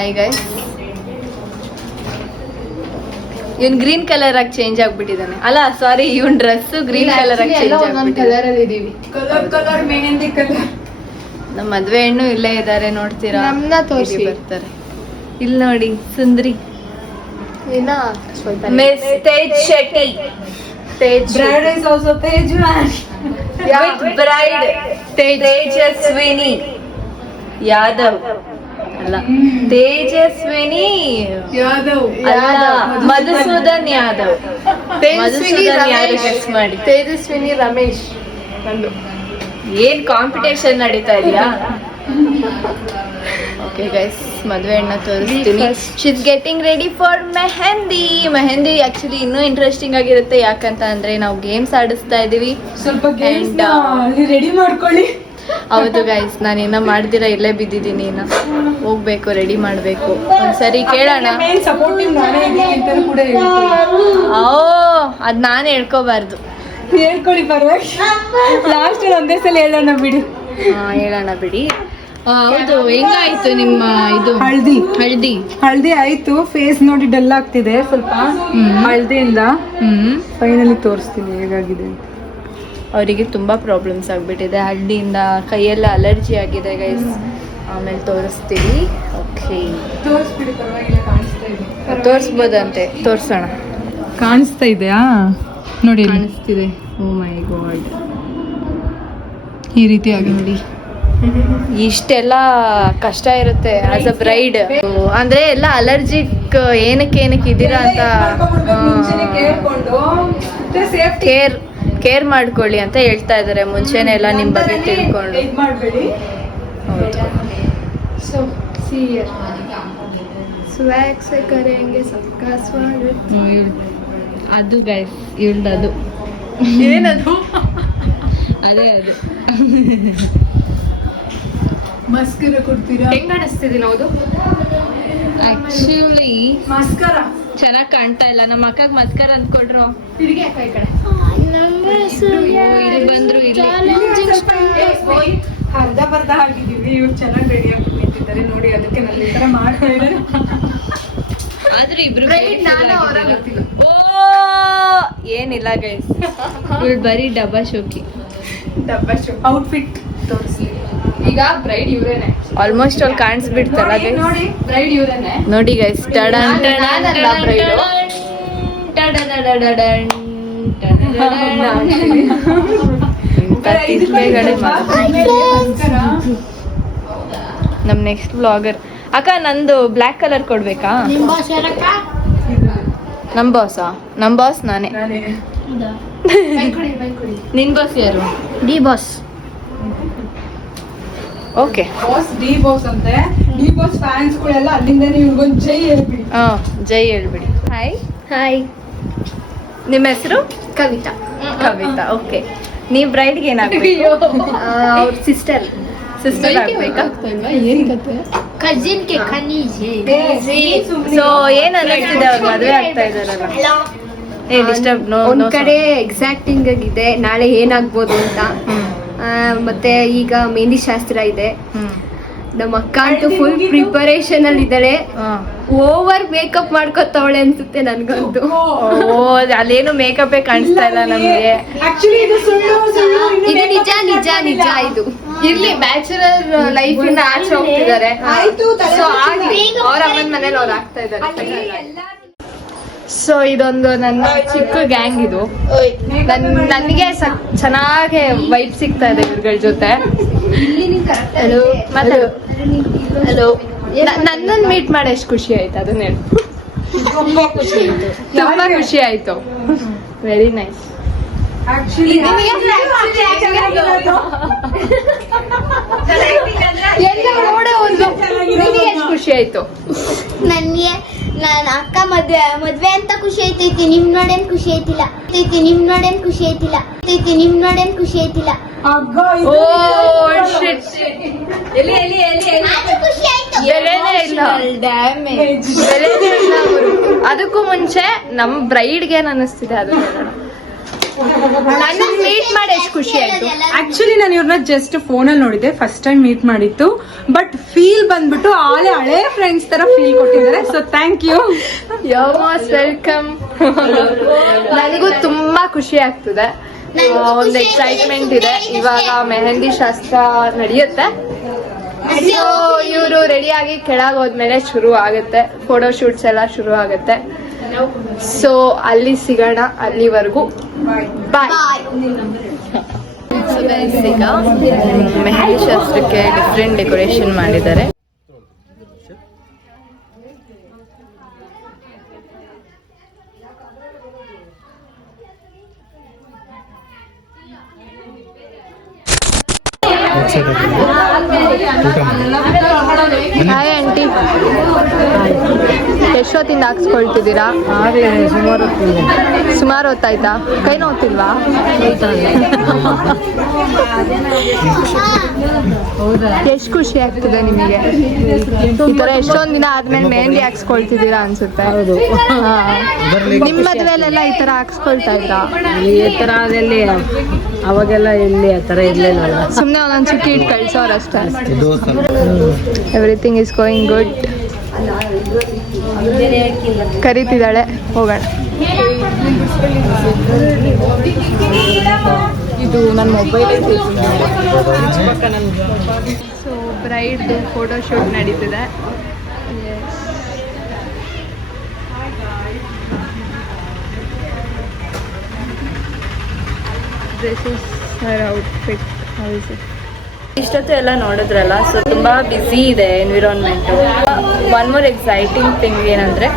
Hi guys, ಇವನ್ green colour ಆಗಿ change ಆಗ್ಬಿಟ್ಟಿದ್ದಾನೆ. ಅಲ್ಲ ಸಾರಿ, ಇವನ್ ಡ್ರೆಸ್ ಗ್ರೀನ್ ಕಲರ್ ಆಗಿ ಚೇಂಜ್ ಆಗ್ಬಿಟ್ಟಿದ್ದಾನೆ. Colour mehndi colour. ನಮ್ಮ ಮದ್ವೆ ಹೆಣ್ಣು ಇಲ್ಲೇ ಇದ್ದಾರೆ, ನೋಡ್ತೀರಾ? ನಮ್ನ ತೋರಿಸಿ ಬರ್ತಾರೆ. ಇಲ್ಲಿ ನೋಡಿ ಸುಂದ್ರಿ, ಸ್ವಲ್ಪ miss Tej Shetty. Bride is also Tejaswini. Tejaswini Yadav ಅಲ್ಲ, ತೇಜಸ್ವಿನಿ ಯಾದವ್ ಅಲ್ಲ, ಮಧುಸೂದನ್ ಯಾದವ್. ಮಧುಸೂದನ್ ಯಾರು ಗೆಸ್ ಮಾಡಿ. ತೇಜಸ್ವಿನಿ ರಮೇಶ್. ನಂದು ಏನ್ ಕಾಂಪಿಟೇಷನ್ ನಡೀತಾ ಇದೆಯಾ? ಓಕೆ ಗೈಸ್, ಮದುವೆ ಹೆಣ್ಣ ತೋರಿಸ್ತೀನಿ. She's getting ready for mehndi. Mehndi actually ಇನ್ನೂ ಇಂಟ್ರೆಸ್ಟಿಂಗ್ ಆಗಿರುತ್ತೆ. ಯಾಕಂತ ಅಂದ್ರೆ ನಾವು ಗೇಮ್ಸ್ ಆಡಿಸ್ತಾ ಇದೀವಿ. ಸ್ವಲ್ಪ ರೆಡಿ ಮಾಡ್ಕೊಳ್ಳಿ. ಹೌದು ಗೈಸ್, ನಾನು ಇನ್ನ ಮಾಡ್ದಿರ ಇಲ್ಲೇ ಬಿದ್ದಿದ್ದೀನಿ. ಇನ್ನ ಹೋಗ್ಬೇಕು, ರೆಡಿ ಮಾಡ್ಬೇಕು. ಒಂದ್ಸರಿ ಕೇಳೋಣ. ಸಪೋರ್ಟಿಂಗ್ ನಾನೇ ಇದೀನಿ ಅಂತಾನೂ ಕೂಡ ಓ, ಅದ್ ನಾನು ಹೇಳ್ಕೋಬಾರ್ದು. ಹೇಳ್ಕೊಳ್ಳಿ, ಪರವಾಗಿಲ್ಲ. ಲಾಸ್ಟ್ ಒಂದೇ ಸಲ ಹೇಳೋಣ ಬಿಡಿ. ಹೇಳೋಣ ಬಿಡಿ. ಹೌದು, ಹೆಂಗಾಯ್ತು ನಿಮ್ಮ ಇದು ಹಳದಿ ಆಯ್ತು. ಫೇಸ್ ನೋಡಿ ಡಲ್ ಆಗ್ತಿದೆ ಸ್ವಲ್ಪ ಹಳದಿಯಿಂದ. ಫೈನಲಿ ತೋರಿಸ್ತೀನಿ ಹೇಗಾಗಿದೆ. ಅವರಿಗೆ ತುಂಬಾ ಪ್ರಾಬ್ಲಮ್ಸ್ ಆಗ್ಬಿಟ್ಟಿದೆ ಹಳದಿಯಿಂದ. ಕೈಯೆಲ್ಲ ಅಲರ್ಜಿ ಆಗಿದೆ ಗೈಸ್. ಆಮೇಲೆ ತೋರಿಸ್ತೀವಿ. ಓಕೆ, ತೋರಿಸ್ಬಿಡಿ, ಪರವಾಗಿಲ್ಲ. ಕಾಣಿಸ್ತಾ ಇದೆ, ತೋರಿಸ್ಬೋದಂತೆ. ತೋರ್ಸೋಣ. ಕಾಣಿಸ್ತಾ ಇದೆಯಾ ನೋಡಿ? ಕಾಣಿಸ್ತಿದೆ. ಓ ಮೈ ಗಾಡ್, ಈ ರೀತಿ ಆಗಿ ನೋಡಿ. ಇಷ್ಟೆಲ್ಲ ಕಷ್ಟ ಇರುತ್ತೆ ಆಸ್ ಅ ಬ್ರೈಡ್. ಅಂದ್ರೆ ಎಲ್ಲ ಅಲರ್ಜಿಕ್ ಏನಕ್ಕೆ ಇದ್ದೀರಾ ಅಂತ ಕೇರ್ ಮಾಡ್ಕೊಳ್ಳಿ ಅಂತ ಹೇಳ್ತಾ ಇದಾರೆ. ಮುಂಚೆನೆ ಎಲ್ಲ ನಿಮ್ ಬಗ್ಗೆ ತಿಳ್ಕೊಂಡು. ಹೌದು. ಅದು ಗೈಸ್, ಇವಳ್ದು ಏನದು? ಅದೇ ಅದು. ಮಸ್ಕರ ಕೊಡ್ತೀರಾ? ಹೆಂಗ್ ಅನಿಸ್ತಿದೀನಿ? ಹೌದು, ಆಕ್ಚುಲಿ ಮಸ್ಕರ ಚೆನ್ನಾಗ್ ಕಾಣ್ತಾ ಇಲ್ಲ. ನಮ್ಮ ಅಕ್ಕಗ್ ಮಸ್ಕರ ಅಂದ್ಕೊಡ್ರು. ತಿರುಗಿ ಅಕ್ಕ ಈ ಕಡೆ. ಇಲ್ಲಿ ಬಂದ್ರು. ಇಲ್ಲಿ ಅರ್ಧ ಆಗಿದ್ದೀವಿ. ಇವ್ರು ಚೆನ್ನಾಗಿ ರೆಡಿ ಆಗಿ ನಿಂತಿದ್ದಾರೆ ನೋಡಿ. ಅದಕ್ಕೆ ನನ್ನ ಈ ತರ ಮಾಡ್ತಾ ಇದ್ದಾರೆ. ಆದ್ರೆ ಇಬ್ರು ಗೊತ್ತಿಲ್ಲ. ಓ, ಏನಿಲ್ಲ ಗೈಸ್, ಇವಳು ಬರೀ ಡಬ್ಬಾ ಶೋಕಿ. ಔಟ್ಫಿಟ್ ತೋರಿಸಿ. ಈಗ ಬ್ರೈಡ್ ಇವರೇನೆ. ಆಲ್ಮೋಸ್ಟ್ ಅಲ್ಲಿ ಕಾಣಿಸ್ಬಿಡ್ತಲ್ಲ ಗೈಸ್. ನೋಡಿ, ಬ್ರೈಡ್ ಇವರೇನೆ ನೋಡಿ ಗೈಸ್. ನಮ್ ನೆಕ್ಸ್ಟ್ ವ್ಲಾಗರ್. ಅಕ್ಕ, ನಂದು ಬ್ಲ್ಯಾಕ್ ಕಲರ್ ಕೊಡ್ಬೇಕಾ? ನಮ್ ಬಾಸ್ ನಾನೇ. ನಿನ್ ಬಾಸ್ ಯಾರು? D boss. Okay, D boss ಅಂತೆ. ಡಿ ಬಾಸ್ ಫ್ಯಾನ್ಸ್ ಗಳೆಲ್ಲ ಅಲ್ಲಿಂದಾನೆ ಇವ್ರಿಗೊಂದು ಜೈ ಹೇಳ್ಬಿಡಿ. ಜೈ ಹೇಳ್ಬಿಡಿ. ಹಾಯ್. ನಿಮ್ಮ ಹೆಸರು? ಕವಿತಾ. ಓಕೆ, ನೀವ್ ಬ್ರೈಡ್ಗೆ ಏನಾಗ್ಬೇಕು? ಅವ್ರ ಸಿಸ್ಟರ್ ಆಗ್ಬೇಕಾ? ಏನ್ ಕತೆ? ಕಜಿನ್ ಕೆ ಸೊ ಏನ್ ಅನ್ನಿಸ್ತಿದೆ ಅವ್ರು ಮದುವೆ ಆಗ್ತಾ ಇದಾರಲ್ಲ? ಡಿಸ್ಟರ್ಬ್. ಒಂದ್ ಕಡೆ ಎಕ್ಸಾಕ್ಟಿಂಗ್ ಆಗಿದೆ ನಾಳೆ ಏನಾಗ್ಬೋದು ಅಂತ. ಮತ್ತೆ ಈಗ ಮೆಹಂದಿ ಶಾಸ್ತ್ರ ಇದೆ. ನಮ್ಮ ಅಕ್ಕ ಅಂತೂ ಫುಲ್ ಪ್ರಿಪರೇಷನ್ ಅಲ್ಲಿ ಇದ್ದಾಳೆ. ಓವರ್ ಮೇಕಪ್ ಮಾಡ್ಕೊತಾವಳೆ ಅನ್ಸುತ್ತೆ ನನ್ಗಂತೂ. ಅಲ್ಲೇನು ಮೇಕಪ್ ಕಾಣಿಸ್ತಾ ಇಲ್ಲ ನಮ್ಗೆ. ಇದು ನಿಜ ಇದು. ಇರ್ಲಿ, ಬ್ಯಾಚುಲರ್ ಲೈಫ್ ಇಂದ ಆಚೆ ಹೋಗ್ತಿದ್ದಾರೆ. ಸೊ ಅವ್ರ ಅಮ್ಮನ ಮನೇಲಿ ಅವ್ರು ಆಗ್ತಾ ಇದ್ದಾರೆ. ಸೊ ಇದೊಂದು ನನ್ನ ಚಿಕ್ಕ ಗ್ಯಾಂಗ್. ಇದು ನನಗೆ ಚೆನ್ನಾಗಿ ವೈಬ್ ಸಿಗ್ತಾ ಇದೆ ಇವ್ರಗಳ ಜೊತೆ. ಹಲೋ, ನನ್ನನ್ನು ಮೀಟ್ ಮಾಡಿ ಎಷ್ಟು ಖುಷಿ ಆಯ್ತು ಅದನ್ನ ಹೇಳಿ. ತುಂಬಾ ಖುಷಿ ಆಯ್ತು. Very nice. ಖುಷಿ ಆಯ್ತು ನನ್ಗೆ. ನಾನು ಅಕ್ಕ ಮದ್ವೆ ಅಂತ ಖುಷಿ ಆಯ್ತೈತಿ. ನಿಮ್ ನೋಡೇನ್ ಖುಷಿ ಆಯ್ತಿಲ್ಲ. ನಿಮ್ ನೋಡೇನ್ ಖುಷಿ ಆಯ್ತಿಲ್ಲ. ಓ ಶಿಟ್, ಖುಷಿ ಆಯ್ತು. ಬೆಲೆನೇ ಇಲ್ಲ. ಅದಕ್ಕೂ ಮುಂಚೆ ನಮ್ ಬ್ರೈಡ್ಗೆ ಏನ್ ಅನ್ನಿಸ್ತಿದೆ ಅದು ಹೇಳೋಣ. ನನ್ನ ಮೀಟ್ ಮಾಡಿ ಎಷ್ಟು ಖುಷಿ ಆಯ್ತು. ಆಕ್ಚುಲಿ ನಾನು ಇವ್ರನ್ನ ಜಸ್ಟ್ ಫೋನಲ್ಲಿ ನೋಡಿದ್ದೆ, ಫಸ್ಟ್ ಟೈಮ್ ಮೀಟ್ ಮಾಡಿತ್ತು. ಬಟ್ ಫೀಲ್ ಬಂದ್ಬಿಟ್ಟು ಹಳೆ ಫ್ರೆಂಡ್ಸ್ ತರ ಫೀಲ್ ಕೊಟ್ಟಿದ್ದಾರೆ. So thank you. You're most welcome. ನನಗೂ ತುಂಬಾ ಖುಷಿ ಆಗ್ತದೆ, ಒಂದು ಎಕ್ಸೈಟ್ಮೆಂಟ್ ಇದೆ. ಇವಾಗ ಮೆಹಂದಿ ಶಾಸ್ತ್ರ ನಡೆಯುತ್ತೆ. ಸೊ ಇವರು ರೆಡಿ ಆಗಿ ಕೆಳಗೆ ಹೋದ್ಮೇಲೆ ಶುರು ಆಗುತ್ತೆ, ಫೋಟೋ ಶೂಟ್ಸ್ ಎಲ್ಲ ಶುರು ಆಗುತ್ತೆ. ಸೊ ಅಲ್ಲಿ ಸಿಗೋಣ, ಅಲ್ಲಿವರೆಗೂ ಬಾಯ್. ಈಗ ಮೆಹಂದಿ ಶಾಸ್ತ್ರಕ್ಕೆ ಡಿಫ್ರೆಂಟ್ ಡೆಕೋರೇಷನ್ ಮಾಡಿದ್ದಾರೆ. ಹಾಯ್ ಆಂಟಿ, ಎಷ್ಟೊತ್ತಿಂದ ಹಾಕ್ಸ್ಕೊಳ್ತಿದ್ದೀರಾ? ಸುಮಾರು ಹೊತ್ತಾಯ್ತಾ? ಕೈ ನೋಡ್ತಿಲ್ವಾ? ಎಷ್ಟು ಖುಷಿ ಆಗ್ತಿದೆ ನಿಮಗೆ? ಈ ತರ ಎಷ್ಟೊಂದ್ ದಿನ ಆದ್ಮೇಲೆ ಮೆಹಂದಿ ಹಾಕ್ಸ್ಕೊಳ್ತಿದ್ದೀರಾ ಅನ್ಸುತ್ತೆ. ನಿಮ್ಮ ಮದ್ವೆಲೆಲ್ಲ ಈ ತರ ಹಾಕ್ಸ್ಕೊಳ್ತಾ ಇದ್ರಾ? ಈ ತರ ಅದೆಲ್ಲಿ ಅವಾಗೆಲ್ಲ ಎಲ್ಲಿ ಆ ತರ ಇರ್ಲಿಲ್ಲ. ಸುಮ್ನೆ ಒಂದೊಂದು ಚುಕ್ಕಿ ಇಟ್ಟು ಕಳ್ಸೋರು ಅಷ್ಟೇ. Everything is going good. ಕರೀತಿದ್ದಾಳೆ, ಹೋಗೋಣ. ಇದು ನನ್ನ ಮೊಬೈಲ್. ಸೊ ಬ್ರೈಡ್ದು ಫೋಟೋ ಶೂಟ್ ನಡೀತಿದೆ. This is her outfit. How is it? ಇಷ್ಟೊತ್ತು ಎಲ್ಲ ನೋಡಿದ್ರಲ್ಲ. ಸೊ ತುಂಬ ಬ್ಯುಸಿ ಇದೆ environment. One more exciting thing ಏನಂದರೆ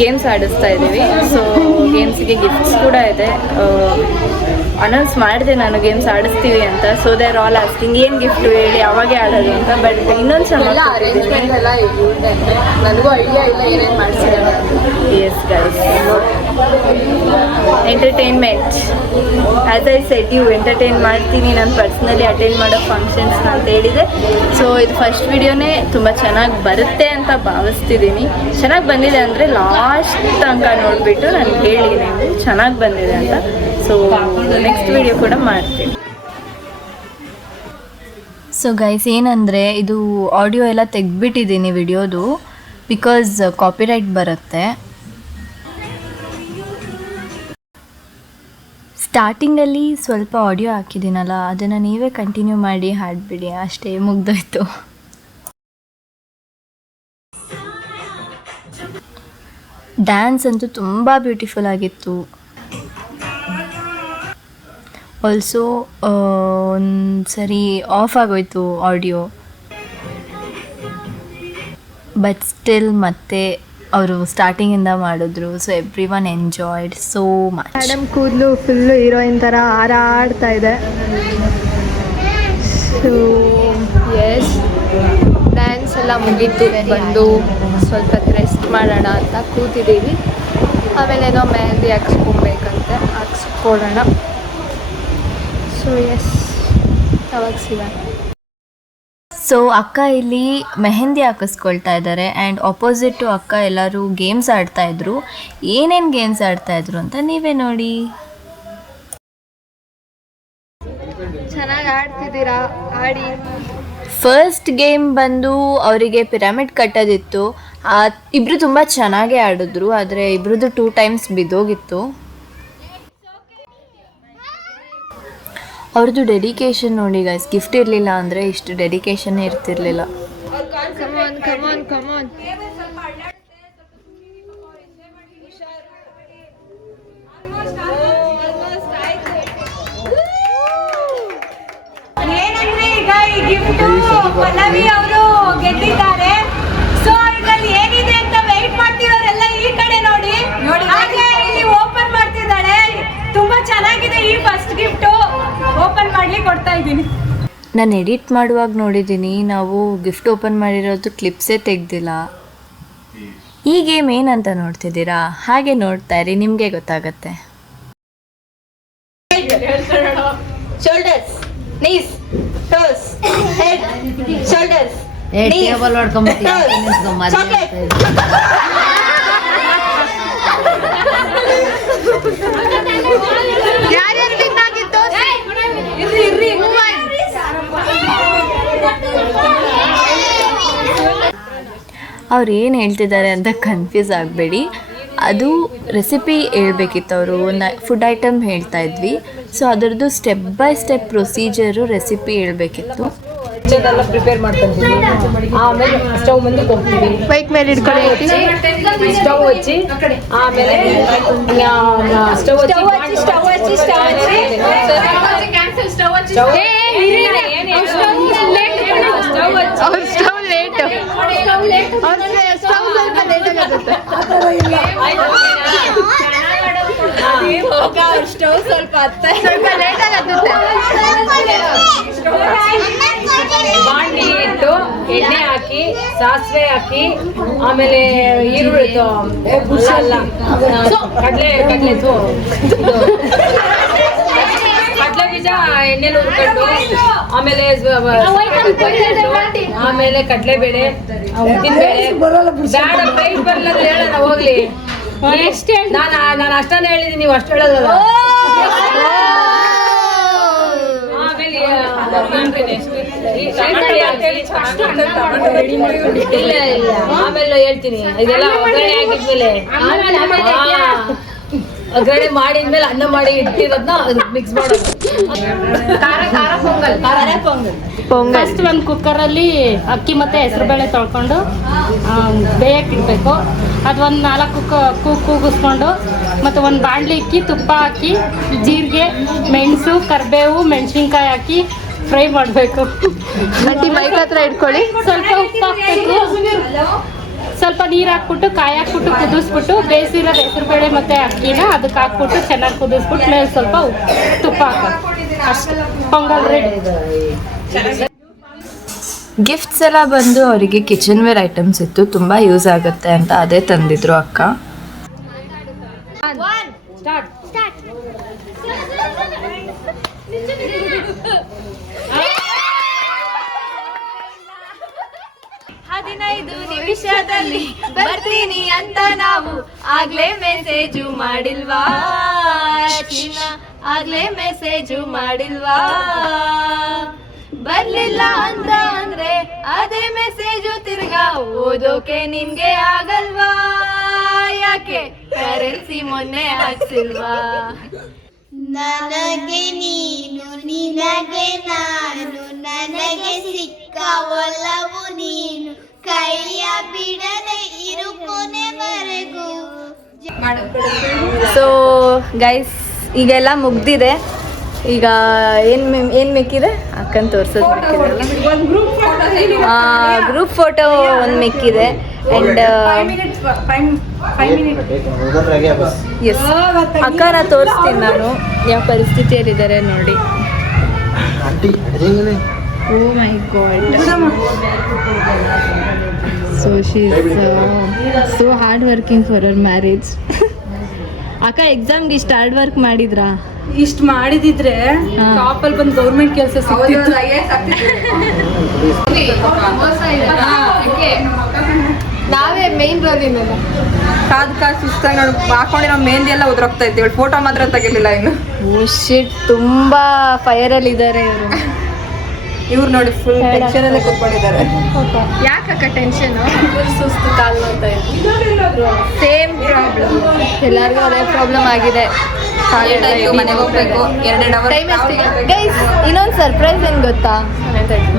ಗೇಮ್ಸ್ ಆಡಿಸ್ತಾ ಇದ್ದೀವಿ. ಸೊ ಗೇಮ್ಸಿಗೆ ಗಿಫ್ಟ್ಸ್ ಕೂಡ ಇದೆ. ಅನೌನ್ಸ್ ಮಾಡಿದೆ ನಾನು ಗೇಮ್ಸ್ ಆಡಿಸ್ತೀವಿ ಅಂತ. So they are all asking ಏನು ಗಿಫ್ಟು ಹೇಳಿ, ಅವಾಗೇ ಆಡೋದು ಅಂತ. ಬಟ್ ಇನ್ನೊಂದು ಚೆನ್ನಾಗಿ ನನಗೂ ಐಡಿಯಾ ಇಲ್ಲ ಏನೇನು ಮಾಡ್ಸಿದ್ದಾರೆ. Yes guys, entertainment as I said you, entertain ಮಾಡ್ತೀನಿ ನಾನು ಪರ್ಸ್ನಲಿ ಅಟೆಂಡ್ ಮಾಡೋ ಫಂಕ್ಷನ್ಸ್ನ ಅಂತ ಹೇಳಿದೆ. ಸೊ ಇದು ಫಸ್ಟ್ ವಿಡಿಯೋನೇ ತುಂಬ ಚೆನ್ನಾಗಿ ಬರುತ್ತೆ ಅಂತ ಭಾವಿಸ್ತಿದ್ದೀನಿ. ಚೆನ್ನಾಗಿ ಬಂದಿದೆ ಅಂದರೆ ಲಾಸ್ಟ್ ತನಕ ನೋಡಿಬಿಟ್ಟು ನನಗೆ ಹೇಳಿ ನೀವು ಚೆನ್ನಾಗಿ ಬಂದಿದೆ ಅಂತ. ಸೊ ನೆಕ್ಸ್ಟ್ ವಿಡಿಯೋ ಕೂಡ ಮಾಡ್ತೀನಿ. ಸೊ ಗೈಸ್, ಏನಂದರೆ ಇದು ಆಡಿಯೋ ಎಲ್ಲ ತೆಗೆದ್ಬಿಟ್ಟಿದ್ದೀನಿ ವಿಡಿಯೋದು, ಬಿಕಾಸ್ ಕಾಪಿರೈಟ್ ಬರುತ್ತೆ. ಸ್ಟಾರ್ಟಿಂಗಲ್ಲಿ ಸ್ವಲ್ಪ ಆಡಿಯೋ ಹಾಕಿದ್ದೀನಲ್ಲ, ಅದನ್ನು ನೀವೇ ಕಂಟಿನ್ಯೂ ಮಾಡಿ ಹಾಡ್ಬಿಡಿ, ಅಷ್ಟೇ, ಮುಗ್ದೋಯ್ತು. ಡ್ಯಾನ್ಸ್ ಅಂತೂ ತುಂಬ ಬ್ಯೂಟಿಫುಲ್ ಆಗಿತ್ತು. ಆಲ್ಸೋ ಒಂದು ಸರಿ ಆಫ್ ಆಗೋಯ್ತು ಆಡಿಯೋ, ಬಟ್ ಸ್ಟಿಲ್ ಮತ್ತೆ ಅವರು ಸ್ಟಾರ್ಟಿಂಗಿಂದ ಮಾಡಿದ್ರು. So every one enjoyed so much. Madam ಕೂದಲು ಫುಲ್ಲು ಹೀರೋಯಿನ್ ಥರ ಹಾರಾಡ್ತಾ ಇದೆ. ಸೊ ಎಸ್, ಡ್ಯಾನ್ಸ್ ಎಲ್ಲ ಮುಗೀತು, ಬಂದು ಸ್ವಲ್ಪ ರೆಸ್ಟ್ ಮಾಡೋಣ ಅಂತ ಕೂತಿದ್ದೀವಿ. ಆಮೇಲೇನೋ ಮೆಹಂದಿ ಹಾಕ್ಸ್ಕೊಬೇಕಂತೆ, ಹಾಕ್ಸ್ಕೊಳ್ಳೋಣ. ಸೊ ಎಸ್, ಅವಾಗ ಸಿಗೋಣ. ಸೊ ಅಕ್ಕ ಇಲ್ಲಿ ಮೆಹಂದಿ ಹಾಕಿಸ್ಕೊಳ್ತಾ ಇದ್ದಾರೆ ಆ್ಯಂಡ್ ಆಪೋಸಿಟ್ಟು ಅಕ್ಕ ಎಲ್ಲರೂ ಗೇಮ್ಸ್ ಆಡ್ತಾಯಿದ್ರು. ಏನೇನು ಗೇಮ್ಸ್ ಆಡ್ತಾಯಿದ್ರು ಅಂತ ನೀವೇ ನೋಡಿ. ಚೆನ್ನಾಗಿ ಆಡ್ತಿದ್ದೀರಾ, ಆಡಿ. ಫಸ್ಟ್ ಗೇಮ್ ಬಂದು ಅವರಿಗೆ ಪಿರಮಿಡ್ ಕಟ್ಟೋದಿತ್ತು. ಇಬ್ಬರು ತುಂಬ ಚೆನ್ನಾಗೇ ಆಡಿದ್ರು, ಆದರೆ ಇಬ್ಬರದ್ದು 2 times ಬಿದ್ದೋಗಿತ್ತು. ಅವ್ರದ್ದು ಡೆಡಿಕೇಶನ್ ನೋಡಿ ಗೈಸ್, ಗಿಫ್ಟ್ ಇರಲಿಲ್ಲ ಅಂದರೆ ಇಷ್ಟು ಡೆಡಿಕೇಶನ್ನೇ ಇರ್ತಿರ್ಲಿಲ್ಲ. ಏನಂದ್ರೆ ಈಗ ಈ ಗಿಫ್ಟ್ ಪಲ್ಲವಿ ಅವರು ಗೆದ್ದಿದ್ದಾರೆ. ಸೊ ಇದ್ರಲ್ಲಿ ಏನಿದೆ ಅಂತ ವೆಯ್ಟ್ ಮಾಡ್ತಿರೋರೆಲ್ಲ ಈ ಕಡೆ ನೋಡಿ. ಹಾಗೆ ಇಲ್ಲಿ ಓಪನ್ ಮಾಡ್ತಿದ್ದಾಳೆ. ತುಂಬಾ ಚೆನ್ನಾಗಿದೆ ಈ ಫಸ್ಟ್ ಗಿಫ್ಟ್. ಓಪನ್ ಮಾಡ್ಲಿಕ್ಕೆ ಕೊಡ್ತಾ ಇದ್ದೀನಿ. ನಾನು ಎಡಿಟ್ ಮಾಡುವಾಗ ನೋಡಿದ್ದೀನಿ, ನಾವು ಗಿಫ್ಟ್ ಓಪನ್ ಮಾಡಿರೋದು ಕ್ಲಿಪ್ಸೇ ತೆಗ್ದಿಲ್ಲ. ಈ ಗೇಮ್ ಏನಂತ ನೋಡ್ತಿದ್ದೀರಾ? ಹಾಗೆ ನೋಡ್ತಾ ಇರಿ, ನಿಮಗೆ ಗೊತ್ತಾಗತ್ತೆ. Shoulders, knees, toes, head, shoulders, table ಹೊಡ್ಕೊಂಡ್ಬಿಟ್ಟು ಅವ್ರು ಏನು ಹೇಳ್ತಿದ್ದಾರೆ ಅಂತ ಕನ್ಫ್ಯೂಸ್ ಆಗಬೇಡಿ. ಅದು ರೆಸಿಪಿ ಹೇಳ್ಬೇಕಿತ್ತು, ಅವರು ಒಂದು ಫುಡ್ ಐಟಮ್ ಹೇಳ್ತಾ ಇದ್ವಿ. ಸೊ ಅದರದ್ದು step by step procedure recipe ಹೇಳ್ಬೇಕಿತ್ತು. ಎಲ್ಲ ಪ್ರಿಪೇರ್ ಮಾಡ್ಕೊಂತೀವಿ. ಆಮೇಲೆ ಸ್ಟವ್ ಮುಂದಕ್ಕೆ ಹೋಗ್ತೀವಿ. ಬೈಕ್ ಮೇಲೆ ಇಟ್ಕೊಳ್ಳಿ. ಸ್ಟವ್ ಹಚ್ಚಿ ಆಮೇಲೆ ಸ್ಟವ್ ಹಚ್ಚಿ ಸ್ಟವ್ ಲೇಟ್, ಸ್ಟವ್ ಸ್ವಲ್ಪ ಲೇಟ್ ಆಗುತ್ತೆ. ಸ್ಟವ್ ಸ್ವಲ್ಪ ಸ್ವಲ್ಪ ಲೇಟ್ ಆಗುತ್ತೆ. ಬಾಂಡಿ ಇಟ್ಟು ಎಣ್ಣೆ ಹಾಕಿ ಸಾಸಿವೆ ಹಾಕಿ ಆಮೇಲೆ ಈರುಳ್ಳಿ ಕಡಲೆ ಬೀಜ ಎಣ್ಣೆಲಿ ಹುರ್ಕೊಂಡು ಆಮೇಲೆ ಕಡಲೆಬೇಳೆ ಉದ್ದಿನಬೇಳೆ ಬೇಡ ಪೈಟ್ ಬರಲ್ಲ ಹೇಳೋಣ ಹೋಗ್ಲಿ. ನಾನು ಅಷ್ಟನ್ನ ಹೇಳಿದೀನಿ, ನೀವು ಅಷ್ಟು ಹೇಳೋದಲ್ಲ. ಆಮೇಲೆ ಹೇಳ್ತೀನಿ ಇದೆಲ್ಲ ಒಗ್ಗರಣೆ ಆಗಿದ್ಮೇಲೆ ಒಗ್ಗರಣೆ ಮಾಡಿದ್ಮೇಲೆ ಅನ್ನ ಮಾಡಿ ಇಟ್ಟಿರೋದನ್ನ ಮಿಕ್ಸ್ ಮಾಡೋದು. ಪೊಂಗಲ್ ಫಸ್ಟ್ ಒಂದು ಕುಕ್ಕರಲ್ಲಿ ಅಕ್ಕಿ ಮತ್ತು ಹೆಸರುಬೇಳೆ ತೊಳ್ಕೊಂಡು ಬೇಯಕ್ಕೆ ಇಡಬೇಕು. ಅದು ಒಂದು 4 ಕೂಗಿಸ್ಕೊಂಡು ಮತ್ತು ಒಂದು ಬಾಣಲಿ ಇಕ್ಕಿ ತುಪ್ಪ ಹಾಕಿ ಜೀರಿಗೆ ಮೆಣಸು ಕರಿಬೇವು ಮೆಣಸಿನ್ಕಾಯಿ ಹಾಕಿ ಫ್ರೈ ಮಾಡಬೇಕು. ನಟಿ ಮೈಕ್ ಹತ್ರ ಇಟ್ಕೊಳ್ಳಿ. ಸ್ವಲ್ಪ ಉಪ್ಪು ಹಾಕ್ಬೇಕು, ಸ್ವಲ್ಪ ನೀರು ಹಾಕ್ಬಿಟ್ಟು ಕಾಯಿ ಹಾಕ್ಬಿಟ್ಟು ಕುದಿಸ್ಬಿಟ್ಟು ಬೇಯಿಸಿರೋ ಹೆಸರುಬೇಳೆ ಮತ್ತು ಅಕ್ಕಿನ ಅದಕ್ಕೆ ಹಾಕ್ಬಿಟ್ಟು ಚೆನ್ನಾಗಿ ಕುದಿಸ್ಬಿಟ್ಟು ಮೇಲೆ ಸ್ವಲ್ಪ ತುಪ್ಪ ಹಾಕೋದು. ಅಷ್ಟು ಪೊಂಗಲ್ ರೆಡಿ. ಗಿಫ್ಟ್ಸ್ ಎಲ್ಲ ಬಂದು ಅವರಿಗೆ ಕಿಚನ್ ವೇರ್ ಐಟಮ್ಸ್ ಇತ್ತು, ತುಂಬ ಯೂಸ್ ಆಗುತ್ತೆ ಅಂತ ಅದೇ ತಂದಿದ್ರು ಅಕ್ಕ. ನಿಮಿಷದಲ್ಲಿ ಬರ್ತೀನಿ ಅಂತ ನಾವು ಆಗ್ಲೇ ಮೆಸೇಜು ಮಾಡಿಲ್ವಾ ಚಿನ್ನ, ಆಗ್ಲೇ ಮೆಸೇಜು ಮಾಡಿಲ್ವಾ? ಬರ್ಲಿಲ್ಲ ಅಂತ ಅಂದ್ರೆ ಅದೇ ಮೆಸೇಜು ತಿರ್ಗಾ ಓದೋಕೆ ನಿನ್ಗೆ ಆಗಲ್ವಾ? ಯಾಕೆ ಕರೆನ್ಸಿ ಮೊನ್ನೆ ಹಾಕ್ಸಿಲ್ವಾ? ನನಗೆ ನೀನು ನಿನಗೆ ನಾನು, ನನಗೆ ಸಿಕ್ಕ ಒಲವು ನೀನು, ಕೈಯ ಬಿಡದೆ ಇರು ಕೊನೆವರೆಗೂ. ಸೊ ಗೈಸ್ ಈಗೆಲ್ಲ ಮುಗ್ದಿದೆ. ಈಗ ಏನ್ ಮೆಕ್ಕಿದೆ ಅಕ್ಕನ್ ತೋರ್ಸೋದು ಗ್ರೂಪ್ ಫೋಟೋ ಒಂದು ಮೆಕ್ಕಿದೆ. ಅಂಡ್ ಎಸ್ ಅಕ್ಕನ ತೋರಿಸ್ತೀನಿ ನಾನು ಯಾವ ಪರಿಸ್ಥಿತಿಯಲ್ಲಿದ್ದಾರೆ ನೋಡಿ. Oh my god, so she is so hard working for our marriage. ಅಕ್ಕ ಎಕ್ಸಾಮ್ಗೆ ಇಷ್ಟು ಹಾರ್ಡ್ ವರ್ಕ್ ಮಾಡಿದ್ರಾ? ಇಷ್ಟ ಮಾಡಿದಿದ್ರೆ ಟಾಪ್ ಅಲ್ಲಿ ಬಂದು ಗೌರ್ಮೆಂಟ್ ಕೆಲಸ ಸಿಗ್ತಿತ್ತು. ನಾವೇ ಮೇನ್ ರೋಲ್ ಇನ್ನಲ್ಲ. ಕಾದ್ ಸುಸ್ತಾಗಿ ನೋಡಿ ಹಾಕೊಂಡಿರೋ ಮೆಹಂದಿ ಎಲ್ಲ ಉದ್ರೋಗ್ತಾ ಇತ್ತು. ಫೋಟೋ ಮಾತ್ರ ತೆಗಿಲಿಲ್ಲ ಇನ್ನು. ಓ ಶಿಟ್, ತುಂಬಾ ಫೈರ್ ಅಲ್ಲಿ ಇದ್ದಾರೆ ಇವರು. ಇವ್ರು ನೋಡಿ ಫುಲ್ ಟೆನ್ಷನ್ ಅಲ್ಲೇ ಕೂತ್ಕೊಂಡಿದ್ದಾರೆ. ಯಾಕಕ್ಕ ಟೆನ್ಷನ್? ಸುಸ್ತು, ಕಾಲ್ ನೋಡ್ತಾ ಇದೆ. ಸೇಮ್ ಪ್ರಾಬ್ಲಮ್, ಎಲ್ಲರಿಗೂ ಅದೇ ಪ್ರಾಬ್ಲಮ್ ಆಗಿದೆ. ಮನೆಗೆ ಹೋಗ್ಬೇಕು, 2 ಅವರ್ ಟೈಮ್ ಎಷ್ಟಿಗೆ ಗೈಸ್? ಇನ್ನೊಂದು ಸರ್ಪ್ರೈಸ್ ಏನ್ ಗೊತ್ತಾ?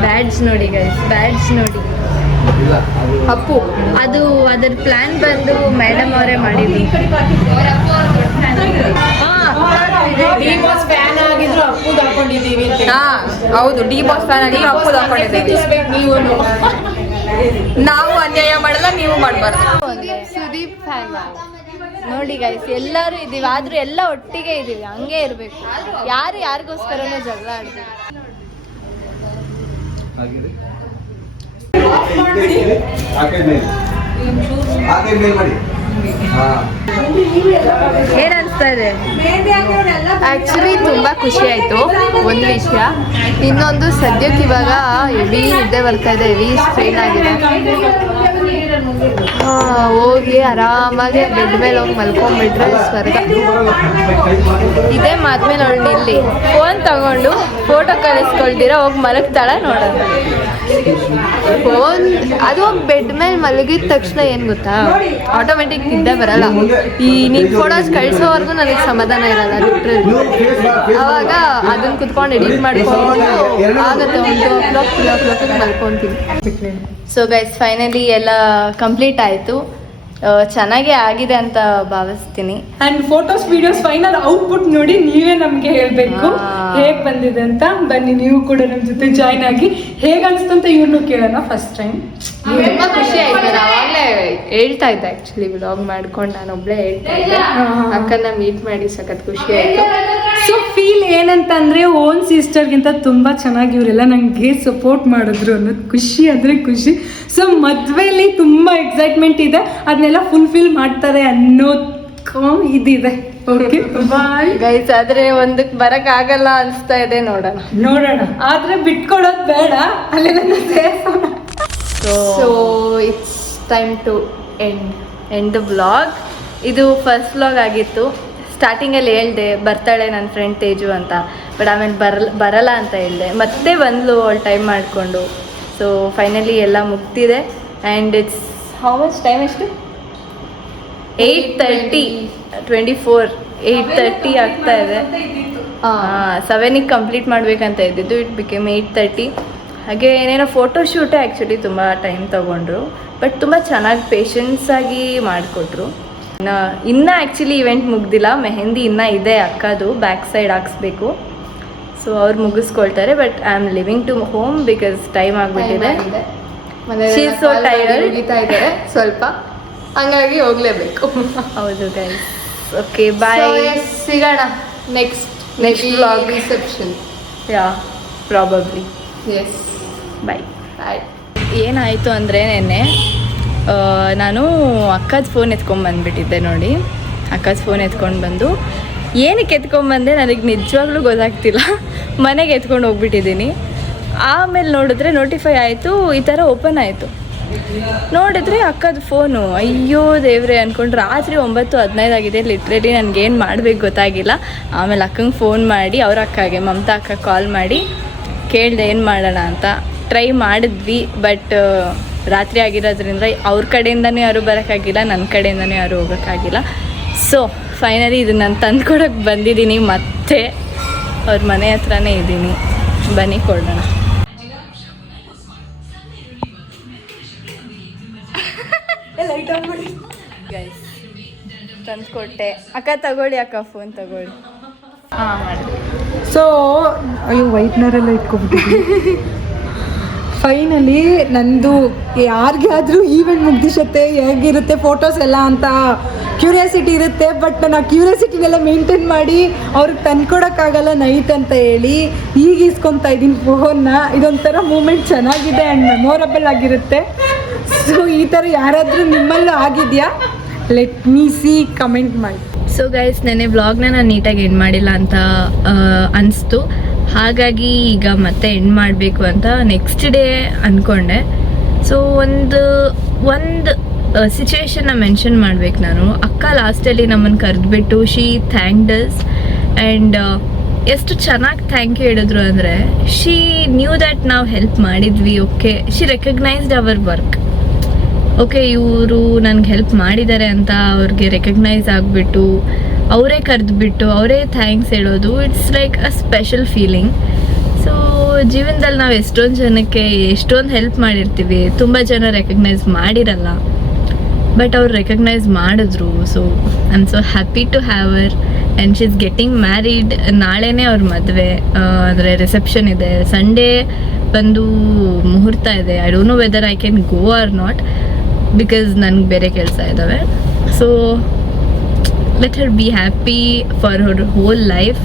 ಬ್ಯಾಡ್ಜ್ ನೋಡಿ ಗೈಸ್, ಬ್ಯಾಡ್ಜ್ ನೋಡಿ. ಅಪ್ಪು, ಅದು ಅದರ ಪ್ಲಾನ್ ಬಂದು ಮೇಡಮ್ ಅವರೇ ಮಾಡಿದ್ರು. ಹೌದು, ಡಿ ಬಾಸ್ ಫ್ಯಾನ್ ಆಗಿದ್ರು ಅಪ್ಪುದು ಹಾಕೊಂಡಿದ್ದೀವಿ. ನಾವು ಅನ್ಯಾಯ ಮಾಡಲ್ಲ, ನೀವು ಮಾಡಬಾರ್ದು. ಸುದೀಪ್ ಫ್ಯಾನ್ ನೋಡಿ ಗೈಸ್, ಎಲ್ಲರೂ ಇದೀವಿ, ಆದ್ರೂ ಎಲ್ಲ ಒಟ್ಟಿಗೆ ಇದೀವಿ, ಹಂಗೆ ಇರ್ಬೇಕು. ಯಾರು ಯಾರಿಗೋಸ್ಕರನೂ ಜಗಳ ಆಡ್ತೀವಿ. ಏನ್ ಅನ್ಸ್ತಾ ಇದೆ? ಆಕ್ಚುಲಿ ತುಂಬಾ ಖುಷಿ ಆಯ್ತು ಒಂದು ವಿಷಯ. ಇನ್ನೊಂದು ಸದ್ಯಕ್ಕೆ ಇವಾಗ ಹೆವಿ ನಿದ್ದೆ ಬರ್ತಾ ಇದೆ, ಹೆವಿ ಸ್ಟ್ರೈನ್ ಆಗಿದೆ. ಹೋಗಿ ಆರಾಮಾಗಿ ಬೆಡ್ ಮೇಲೆ ಹೋಗಿ ಮಲ್ಕೊಂಡ್ಬಿಟ್ರೆ ಸ್ವರ್ಗ. ಇದೇ ಮಾದ್ಮೇಲೆ ಅವಳು ಇಲ್ಲಿ ಫೋನ್ ತಗೊಂಡು ಫೋಟೋ ಕಳಿಸ್ಕೊಳ್ತೀರಾ ಹೋಗಿ ಮಲಗ್ತಾಳ ನೋಡೋಣ. ಫೋನ್ ಅದು ಹೋಗಿ ಬೆಡ್ ಮೇಲೆ ಮಲಗಿದ ತಕ್ಷಣ ಏನು ಗೊತ್ತಾ, ಆಟೋಮೆಟಿಕ್ ನಿದ್ದೆ ಬರಲ್ಲ. ಈ ನೀನು ಫೋಟೋಸ್ ಕಳಿಸೋವರೆಗೂ ನನಗೆ ಸಮಾಧಾನ ಇರಲ್ಲ. ಅವಾಗ ಅದನ್ನ ಕುತ್ಕೊಂಡು ಎಡಿಟ್ ಮಾಡ್ಕೊಂಡು ಆಗುತ್ತೆ 1 o'clock 3 o'clock ಮಲ್ಕೊತೀನಿ. ಸೊ ಗೈಸ್ ಫೈನಲಿ ಎಲ್ಲ ಕಂಪ್ಲೀಟ್ ಆಯಿತು. ಚೆನ್ನಾಗೇ ಆಗಿದೆ ಅಂತ ಭಾವಿಸ್ತೀನಿ. And photos videos final output ನೋಡಿ ನೀವೇ ನಮ್ಗೆ ಹೇಳ್ಬೇಕು ಹೇಗ್ ಬಂದಿದೆ ಅಂತ. ಬನ್ನಿ ನೀವು ಕೂಡ ನಮ್ ಜೊತೆ ಜಾಯ್ನ್ ಆಗಿ ಹೇಗ್ ಅನ್ಸ್ತು ಅಂತ ಇವ್ರನ್ನು ಕೇಳೋಣ. ಫಸ್ಟ್ ಟೈಮ್ ತುಂಬಾ ಖುಷಿ ಆಯ್ತು. ನಾನು ಅವಾಗಲೇ ಹೇಳ್ತಾ ಇದ್ದೆ ಆಕ್ಚುಲಿ ವ್ಲಾಗ್ ಮಾಡ್ಕೊಂಡು ನಾನು ಒಬ್ಳೆ ಹೇಳ್ತಾ ಇದ್ದೆ. ಅಕ್ಕನ ಮೀಟ್ ಮಾಡಿ ಸಖತ್ ಖುಷಿ ಆಯ್ತು. ಸೊ ಫೀಲ್ ಏನಂತಂದ್ರೆ ಓನ್ ಸಿಸ್ಟರ್ಗಿಂತ ತುಂಬಾ ಚೆನ್ನಾಗಿ ಇವರೆಲ್ಲ ನಂಗೆ ಸಪೋರ್ಟ್ ಮಾಡಿದ್ರು ಅನ್ನೋದು ಖುಷಿ ಅಂದ್ರೆ ಖುಷಿ. ಸೊ ಮದ್ವೆಲಿ ತುಂಬಾ ಎಕ್ಸೈಟ್ಮೆಂಟ್ ಇದೆ, ಅದನ್ನೆಲ್ಲ ಫುಲ್ಫಿಲ್ ಮಾಡ್ತಾರೆ ಅನ್ನೋದು ಇದಿದೆ. Okay bye guys. ಆದ್ರೆ ಒಂದಕ್ಕೆ ಬರಕ್ ಆಗಲ್ಲ ಅನ್ಸ್ತಾ ಇದೆ. ನೋಡೋಣ ಆದ್ರೆ ಬಿಟ್ಕೊಡೋದು ಬೇಡ, ಅಲ್ಲೆಲ್ಲ ಸೇರ್ಸೋಣ. So it's time to end the vlog. ಇದು ಫಸ್ಟ್ ವ್ಲಾಗ್ ಆಗಿತ್ತು. ಸ್ಟಾರ್ಟಿಂಗಲ್ಲಿ ಹೇಳ್ದೆ ಬರ್ತಾಳೆ ನನ್ನ ಫ್ರೆಂಡ್ ತೇಜು ಅಂತ, ಬಟ್ ಆಮೇಲೆ ಬರಲ್ಲ ಅಂತ ಹೇಳಿದೆ. ಮತ್ತೆ ಬಂದ್ಲು ಅವಳು ಟೈಮ್ ಮಾಡಿಕೊಂಡು. ಸೊ ಫೈನಲಿ ಎಲ್ಲ ಮುಗ್ತಿದೆ. And it's how much time ಎಷ್ಟು 8:30 24 8:30 ಆಗ್ತಾ ಇದೆ. 7ಗೆ ಕಂಪ್ಲೀಟ್ ಮಾಡಬೇಕಂತ ಇದ್ದಿದ್ದು. It became 8:30. ಹಾಗೆ ಏನೇನೋ ಫೋಟೋಶೂಟೇ ಆ್ಯಕ್ಚುಲಿ ತುಂಬ ಟೈಮ್ ತೊಗೊಂಡ್ರು, ಬಟ್ ತುಂಬ ಚೆನ್ನಾಗಿ ಪೇಷನ್ಸಾಗಿ ಮಾಡಿಕೊಟ್ರು. ಇನ್ನೂ ಆ್ಯಕ್ಚುಲಿ ಇವೆಂಟ್ ಮುಗ್ದಿಲ್ಲ. ಮೆಹಂದಿ ಇನ್ನೂ ಇದೆ ಅಕ್ಕದು, ಬ್ಯಾಕ್ ಸೈಡ್ ಹಾಕ್ಸ್ಬೇಕು. ಸೊ ಅವ್ರು ಮುಗಿಸ್ಕೊಳ್ತಾರೆ. But I am living to home because time ಆಗಿಬಿಟ್ಟಿದೆ. ಸೊ ಟೈರ್ಡ್ ಇದ್ದಾರೆ ಸ್ವಲ್ಪ, ಹಂಗಾಗಿ ಹೋಗ್ಲೇಬೇಕು. ಹೌದು ಗೈಸ್. ಓಕೆ ಬಾಯ್, ಸಿಗೋಣ next vlog reception. Yeah probably yes. Bye. ಏನಾಯಿತು ಅಂದರೆ ನೆನ್ನೆ ನಾನು ಅಕ್ಕದ ಫೋನ್ ಎತ್ಕೊಂಡ್ಬಂದ್ಬಿಟ್ಟಿದ್ದೆ ನೋಡಿ. ಅಕ್ಕದ ಫೋನ್ ಎತ್ಕೊಂಡು ಬಂದು ಏನಕ್ಕೆ ಎತ್ಕೊಂಡ್ಬಂದೆ ನನಗೆ ನಿಜವಾಗ್ಲೂ ಗೊತ್ತಾಗ್ತಿಲ್ಲ. ಮನೆಗೆ ಎತ್ಕೊಂಡು ಹೋಗ್ಬಿಟ್ಟಿದ್ದೀನಿ. ಆಮೇಲೆ ನೋಡಿದ್ರೆ ನೋಟಿಫೈ ಆಯಿತು, ಈ ಥರ ಓಪನ್ ಆಯಿತು. ನೋಡಿದ್ರೆ ಅಕ್ಕದ ಫೋನು. ಅಯ್ಯೋ ದೇವ್ರೆ ಅಂದ್ಕೊಂಡು ರಾತ್ರಿ 9:15 ಆಗಿದೆ. ಲಿಟ್ರಲಿ ನನಗೇನು ಮಾಡಬೇಕು ಗೊತ್ತಾಗಿಲ್ಲ. ಆಮೇಲೆ ಅಕ್ಕಂಗೆ ಫೋನ್ ಮಾಡಿ ಅವ್ರ ಅಕ್ಕಗೆ ಮಮತಾ ಅಕ್ಕ ಕಾಲ್ ಮಾಡಿ ಕೇಳಿದೆ ಏನು ಮಾಡೋಣ ಅಂತ. ಟ್ರೈ ಮಾಡಿದ್ವಿ, ಬಟ್ ರಾತ್ರಿ ಆಗಿರೋದ್ರಿಂದ ಅವ್ರ ಕಡೆಯಿಂದನೂ ಯಾರೂ ಬರೋಕ್ಕಾಗಿಲ್ಲ, ನನ್ನ ಕಡೆಯಿಂದನೂ ಯಾರೂ ಹೋಗೋಕ್ಕಾಗಿಲ್ಲ. ಸೊ ಫೈನಲಿ ಇದನ್ನು ನಾನು ತಂದು ಕೊಡೋಕ್ಕೆ ಬಂದಿದ್ದೀನಿ. ಮತ್ತೆ ಅವ್ರ ಮನೆ ಹತ್ರನೇ ಇದ್ದೀನಿ. ಬನ್ನಿ ಕೊಡೋಣ. ಗೈಸ್ ತಂದು ಕೊಟ್ಟೆ. ಅಕ್ಕ ತಗೊಳ್ಳಿ, ಅಕ್ಕ ಫೋನ್ ತಗೊಳ್ಳಿ. ಹಾಂ ಮಾಡಿದೆ. ಸೊ ಅಯ್ಯೋ ವೈಟ್ನರೆಲ್ಲ ಇಟ್ಕೊಬಿಟ್ಟಿದ್ದೀನಿ. ಫೈನಲಿ ನಂದು ಯಾರಿಗಾದ್ರೂ ಈವೆಂಟ್ ಮುಗ್ದಿಸತ್ತೆ ಹೇಗಿರುತ್ತೆ ಫೋಟೋಸ್ ಎಲ್ಲ ಅಂತ ಕ್ಯೂರಿಯಾಸಿಟಿ ಇರುತ್ತೆ. ಬಟ್ ನಾನು ಆ ಕ್ಯೂರಿಯಾಸಿಟಿನೆಲ್ಲ ಮೇಂಟೈನ್ ಮಾಡಿ ಅವ್ರಿಗೆ ತಂದ್ಕೊಡೋಕ್ಕಾಗಲ್ಲ ನೈಟ್ ಅಂತ ಹೇಳಿ ಈಗ ಇಸ್ಕೊತಾ ಇದ್ದೀನಿ ಫೋನ್ನ. ಇದೊಂಥರ ಮೂಮೆಂಟ್ ಚೆನ್ನಾಗಿದೆ ಆ್ಯಂಡ್ ಮೆಮೊರಬಲ್ ಆಗಿರುತ್ತೆ. ಸೊ ಈ ಥರ ಯಾರಾದರೂ ನಿಮ್ಮಲ್ಲೂ ಆಗಿದೆಯಾ? ಲೆಟ್ ಮೀ ಸಿ, ಕಮೆಂಟ್ ಮಾಡಿ. ಸೊ ಗೈಸ್, ನೆನ್ನೆ ವ್ಲಾಗ್ನ ನಾನು ನೀಟಾಗಿ ಎಂಡ್ ಮಾಡಿಲ್ಲ ಅಂತ ಅನಿಸ್ತು. ಹಾಗಾಗಿ ಈಗ ಮತ್ತೆ ಎಂಡ್ ಮಾಡಬೇಕು ಅಂತ ನೆಕ್ಸ್ಟ್ ಡೇ ಅಂದ್ಕೊಂಡೆ. ಸೊ ಒಂದು ಸಿಚುವೇಶನ್ನ ಮೆನ್ಷನ್ ಮಾಡ್ಬೇಕು ನಾನು. ಅಕ್ಕ ಲಾಸ್ಟಲ್ಲಿ ನಮ್ಮನ್ನು ಕರೆದ್ಬಿಟ್ಟು ಶಿ ಥ್ಯಾಂಕ್ಡ್ ಅಸ್. ಆ್ಯಂಡ್ ಎಷ್ಟು ಚೆನ್ನಾಗಿ ಥ್ಯಾಂಕ್ ಯು ಹೇಳಿದ್ರು ಅಂದರೆ, ಶಿ ನ್ಯೂ ದ್ಯಾಟ್ ನಾವು ಹೆಲ್ಪ್ ಮಾಡಿದ್ವಿ. Okay, she recognised our work. Okay, ಇವರು ನನಗೆ ಹೆಲ್ಪ್ ಮಾಡಿದ್ದಾರೆ ಅಂತ ಅವ್ರಿಗೆ ರೆಕಗ್ನೈಸ್ ಆಗಿಬಿಟ್ಟು ಅವರೇ ಕರೆದ್ಬಿಟ್ಟು ಅವರೇ ಥ್ಯಾಂಕ್ಸ್ ಹೇಳೋದು, it's like a special feeling. So ಜೀವನದಲ್ಲಿ ನಾವು ಎಷ್ಟೊಂದು ಜನಕ್ಕೆ ಎಷ್ಟೊಂದು ಹೆಲ್ಪ್ ಮಾಡಿರ್ತೀವಿ, ತುಂಬ ಜನ ರೆಕಗ್ನೈಸ್ ಮಾಡಿರಲ್ಲ, ಬಟ್ ಅವ್ರು ರೆಕಗ್ನೈಸ್ ಮಾಡಿದ್ರು. So I am so happy to have her. And she is getting married. ನಾಳೆನೇ ಅವ್ರ ಮದುವೆ, ಅಂದರೆ ರಿಸೆಪ್ಷನ್ ಇದೆ. ಸಂಡೇ ಬಂದು ಮುಹೂರ್ತ ಇದೆ. I don't know whether I can go or not, because ನನಗೆ ಬೇರೆ ಕೆಲಸ ಇದ್ದಾವೆ. So let her be happy for her whole life.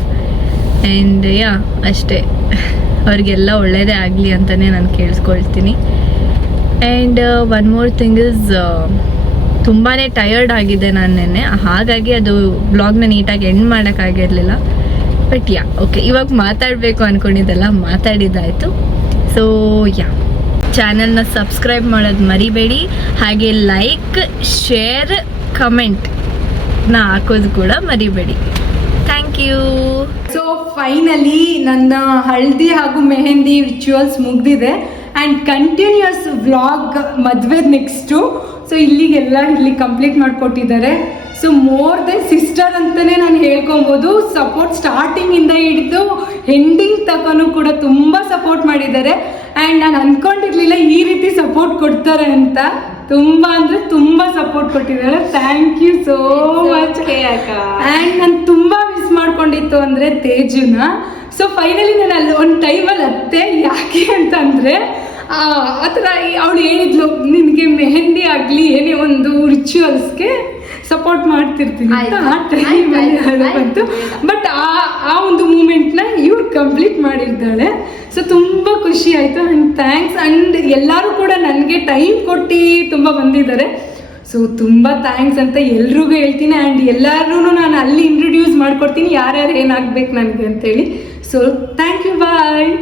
And yeah ಅಷ್ಟೇ, ಅವ್ರಿಗೆಲ್ಲ ಒಳ್ಳೆಯದೇ ಆಗಲಿ ಅಂತಲೇ ನಾನು ಕೇಳಿಸ್ಕೊಳ್ತೀನಿ. And one more thing is, ತುಂಬಾ ಟಯರ್ಡ್ ಆಗಿದೆ ನಾನು ನೆನ್ನೆ. ಹಾಗಾಗಿ ಅದು ಬ್ಲಾಗ್ನ ನೀಟಾಗಿ ಎಂಡ್ ಮಾಡೋಕ್ಕಾಗಿರಲಿಲ್ಲ. ಬಟ್ ಯಾ ಓಕೆ, ಇವಾಗ ಮಾತಾಡಬೇಕು ಅಂದ್ಕೊಂಡಿದ್ದೆಲ್ಲ ಮಾತಾಡಿದ್ದಾಯಿತು. ಸೊ ಯಾ ಚಾನಲ್ನ ಸಬ್ಸ್ಕ್ರೈಬ್ ಮಾಡೋದು ಮರಿಬೇಡಿ. ಹಾಗೆ ಲೈಕ್, ಶೇರ್, ಕಮೆಂಟ್ನ ಹಾಕೋದು ಕೂಡ ಮರಿಬೇಡಿ. Thank you. ಸೊ ಫೈನಲಿ ನನ್ನ ಹಳದಿ ಹಾಗೂ ಮೆಹಂದಿ ರಿಚುವಲ್ಸ್ ಮುಗ್ದಿದೆ ಆ್ಯಂಡ್ ಕಂಟಿನ್ಯೂಸ್ ವ್ಲಾಗ್ ಮದುವೆ ನೆಕ್ಸ್ಟು. ಸೊ ಇಲ್ಲಿಗೆಲ್ಲ ಇಲ್ಲಿ ಕಂಪ್ಲೀಟ್ ಮಾಡಿಕೊಟ್ಟಿದ್ದಾರೆ. ಸೊ ಮೋರ್ ದೆನ್ ಸಿಸ್ಟರ್ ಅಂತಲೇ ನಾನು ಹೇಳ್ಕೊಬೋದು. ಸಪೋರ್ಟ್ ಸ್ಟಾರ್ಟಿಂಗಿಂದ ಹಿಡಿದು ಎಂಡಿಂಗ್ ತನಕನೂ ಕೂಡ ತುಂಬ ಸಪೋರ್ಟ್ ಮಾಡಿದ್ದಾರೆ. ಆ್ಯಂಡ್ ನಾನು ಅಂದ್ಕೊಂಡಿರಲಿಲ್ಲ ಈ ರೀತಿ ಸಪೋರ್ಟ್ ಕೊಡ್ತಾರೆ ಅಂತ. ತುಂಬ ಅಂದರೆ ತುಂಬ ಸಪೋರ್ಟ್ ಕೊಟ್ಟಿದ್ದಾರೆ. Thank you so much. And ನಾನು ತುಂಬ ಮಿಸ್ ಮಾಡ್ಕೊಂಡಿತ್ತು ಅಂದರೆ ತೇಜುನ. ಸೊ ಫೈನಲಿ ನಾನು ಅಲ್ಲಿ ಒಂದು ಟೈಮಲ್ಲಿ ಅತ್ತೆ ಯಾಕೆ ಅಂತಂದರೆ ಆ ಥರ ಅವಳು ಹೇಳಿದ್ಲು, ನಿನಗೆ ಮೆಹಂದಿ ಆಗಲಿ ಏನೇ ಒಂದು ರಿಚುವಲ್ಸ್ಗೆ ಸಪೋರ್ಟ್ ಮಾಡ್ತಿರ್ತೀನಿ ಅಂತ. ಆ ಟೈಮಲ್ಲಿ ಬಂತು. ಬಟ್ ಆ ಒಂದು ಮೂಮೆಂಟ್ನ ಇವ್ರು ಕಂಪ್ಲೀಟ್ ಮಾಡಿದ್ದಾಳೆ. ಸೊ ತುಂಬ ಖುಷಿ ಆಯಿತು ಆ್ಯಂಡ್ ಥ್ಯಾಂಕ್ಸ್. ಆ್ಯಂಡ್ ಎಲ್ಲರೂ ಕೂಡ ನನಗೆ ಟೈಮ್ ಕೊಟ್ಟು ತುಂಬ ಬಂದಿದ್ದಾರೆ. ಸೊ ತುಂಬ ಥ್ಯಾಂಕ್ಸ್ ಅಂತ ಎಲ್ರಿಗೂ ಹೇಳ್ತೀನಿ. ಆ್ಯಂಡ್ ಎಲ್ಲರೂ ನಾನು ಅಲ್ಲಿ ಇಂಟ್ರೊಡ್ಯೂಸ್ ಮಾಡ್ಕೊಡ್ತೀನಿ ಯಾರ್ಯಾರು ಏನಾಗಬೇಕು ನನಗೆ ಅಂತೇಳಿ. So thank you, bye.